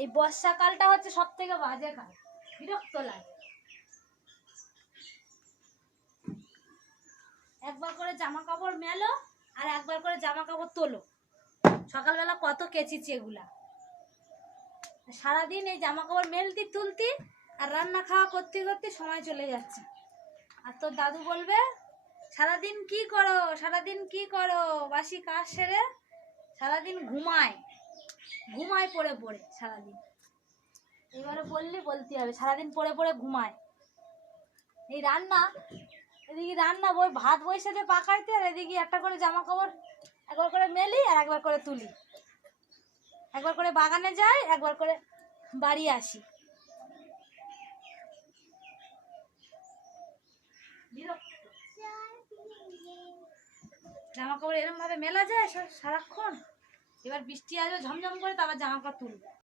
এই বর্ষাকালটা হচ্ছে সব থেকে বাজে কাল, বিরক্ত লাগে। একবার করে জামা কাপড় মেলো আর একবার করে জামা কাপড় তোলো। সকালবেলা কত কেচেছি এগুলা, সারাদিন এই জামা কাপড় মেলতি তুলতি আর রান্না খাওয়া করতে করতে সময় চলে যাচ্ছে। আর তোর দাদু বলবে সারাদিন কি করো, সারাদিন কি করো, বাসি কাজ সেরে সারাদিন ঘুমায় পড়ে পড়ে সারাদিন। এবারে বলতে হবে সারাদিন পড়ে পড়ে ঘুমায়। এই রান্না, এদিকে রান্না ভাত বসে পাকাইতে, আর এদিকে একটা করে জামা কাপড় একবার করে মেলি আর একবার করে তুলি, একবার করে বাগানে যাই, একবার করে বাড়ি আসি। জামা কাপড় এরকম ভাবে মেলা যায় সারাক্ষণ। এবার বৃষ্টি আসবে ঝমঝম করে, তারপর জামা কাপড় তুলবো।